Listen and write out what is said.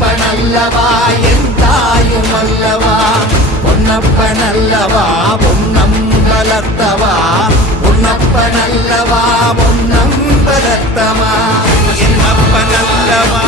பொன்னப்பனல்லவா என் தாயும் அல்லவா பொன்னப்பனல்லவா பொன்னம் வளர்த்தவா பொன்னப்பனல்லவா பொன்னம் வளர்த்தவா என் அப்பனல்லவா